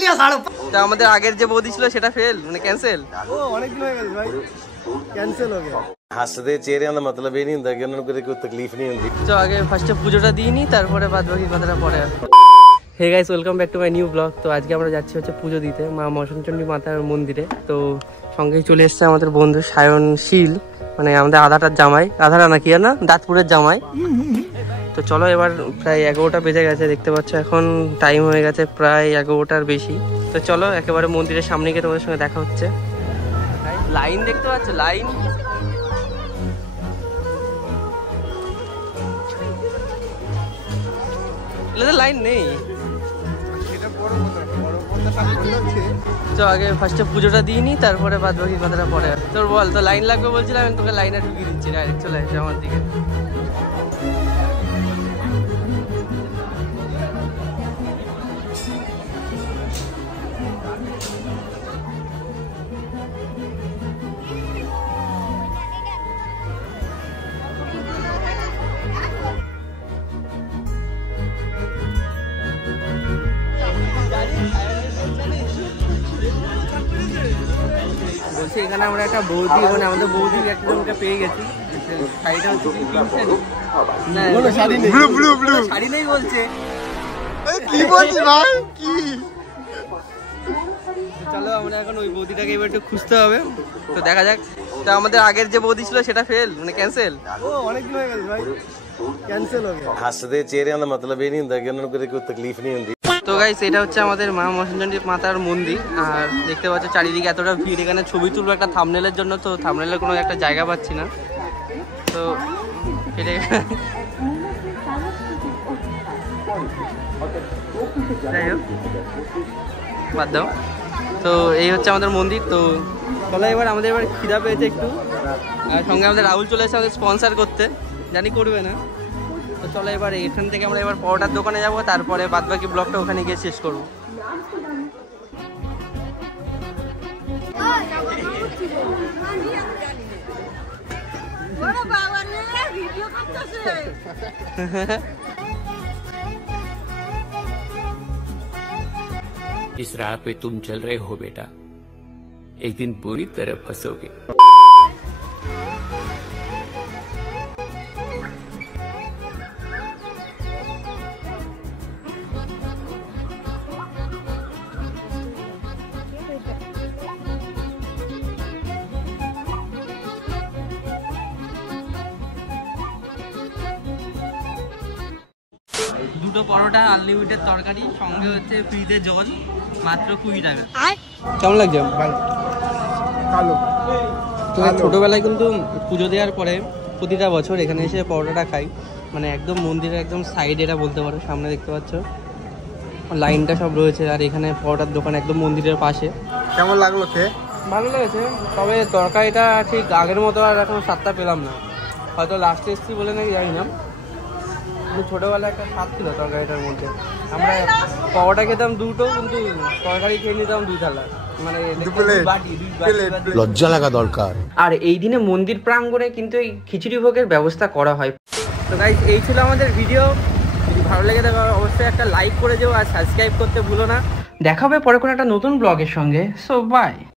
लिया साढ़े। तो আমাদের আগের যে বৌদি ছিল সেটা ফেল মানে ক্যান্সেল। ও অনেক দিন হয়ে গেছে ভাই, ক্যান্সেল हो गया। हसदे चेहरे का मतलब ये नहीं होता कि उन्होंने कोई तकलीफ नहीं होती। তো আগে ফার্স্টে পুজোটা দিয়ে নি, তারপরে বাদ বাকি কথাটা পরে। Hey guys, welcome back to my new blog. তো আজকে আমরা যাচ্ছি হচ্ছে পুজো দিতে মা মশনচণ্ডী মাতার মন্দিরে। তো সঙ্গেই চলে এসছে আমাদের বন্ধু সায়নশীল, মানে আমাদের আধাটার জামাই, আধাটা নাকি না দাঁতপুরের জামাই। তো চলো এবার প্রায় 11টা বেজে গেছে, দেখতে পাচ্ছ এখন টাইম হয়ে গেছে প্রায় 11টার বেশি। তো চলো একেবারে মন্দিরের সামনে গিয়ে তোমাদের সঙ্গে দেখা হচ্ছে। লাইন দেখতে পাচ্ছ, লাইন লাইন নেই। তো আগে ফার্স্টে পুজোটা দিয়ে নি, তারপরে বাদ বাকি কথাটা পরে। তোর বল, তো লাইন লাগবে বলছিলাম, আমি তোকে লাইনে ঢুকিয়ে দিচ্ছি, ডাইরেক্ট চলে আসছে আমার দিকে। বলছি এখানে আমরা একটা বৌদি, মানে আমাদের বৌদি একটা জনকে পেয়ে গেছি। শাড়িটা হচ্ছে শাড়ি নেই বলছে, কি বলছিস ভাই কি? চলো আমরা এখন ওই বৌদিটাকে এবার একটু খুঁজতে হবে, তো দেখা যাক। তো আমাদের আগের যে বৌদি ছিল সেটা ফেল মানে ক্যান্সেল। ও অনেক দিন হয়ে গেছে ভাই, ক্যান্সেল हो गया। हसदे चेहरे का मतलब ये नहीं होता कि उन्होंने कोई तकलीफ नहीं होती। তো গাইস, এটা হচ্ছে আমাদের মা মশনচণ্ডী মাতার মন্দির। আর দেখতে পাচ্ছ চারিদিকে এতটা ভিড়, এখানে ছবি তুলবো একটা থাম্বনেলের জন্য, তো থাম্বনেলের কোনো একটা জায়গা পাচ্ছি না। তো যাই হোক বাদ দাও। তো এই হচ্ছে আমাদের মন্দির। তো চলো এবার আমাদের এবার খিদা পেয়েছে একটু, আর সঙ্গে আমাদের রাহুল চলে এসেছে আমাদের স্পন্সার করতে, জানি করবে না। তো চলো এবার এখান থেকে আমরা এবার পরোটার দোকানে যাবো, তারপরে বাদ বাকি ব্লগটা ওখানে গিয়ে শেষ করবো। इस राह पे तुम चल रहे हो बेटा, एक दिन बुरी तरह फंसोगे। দুটো পরোটা, আনলিমিটেড তরকারি, সঙ্গে হচ্ছে ফ্রিতে জল, মাত্র 20 টাকা। কেমন লাগছে? কালো তো ছোটবেলায় কিন্তু পুজো দেওয়ার পরে প্রতিটা বছর এখানে এসে পরোটাটা খাই, মানে একদম মন্দিরের একদম সাইড, এটা বলতে পারো। সামনে দেখতে পাচ্ছ লাইনটা সব রয়েছে, আর এখানে পরোটার দোকান একদম মন্দিরের পাশে। কেমন লাগলো খেয়ে? ভালো লেগেছে, তবে তরকারিটা ঠিক আগের মতো আর এখন স্বাদটা পেলাম না, হয়তো লাস্টে এসছি বলে নাকি জানি না। ছোটবেলায় একটা স্বাদ ছিল তরকারিটার মধ্যে। আমরা পরোটা খেতাম দুটো, কিন্তু তরকারি খেয়ে নিতাম 2 থালা, মানে লজ্জা লাগা দরকার। আর এই দিনে মন্দির প্রাঙ্গণে কিন্তু এই খিচুড়ি ভোগের ব্যবস্থা করা হয়। তো গাইস, এই ছিল আমাদের ভিডিও। যদি ভালো লেগে থাকে অবশ্যই একটা লাইক করে দিও, আর সাবস্ক্রাইব করতে ভুলো না। দেখা হবে পরে কোনো একটা নতুন ব্লগের সঙ্গে। So by.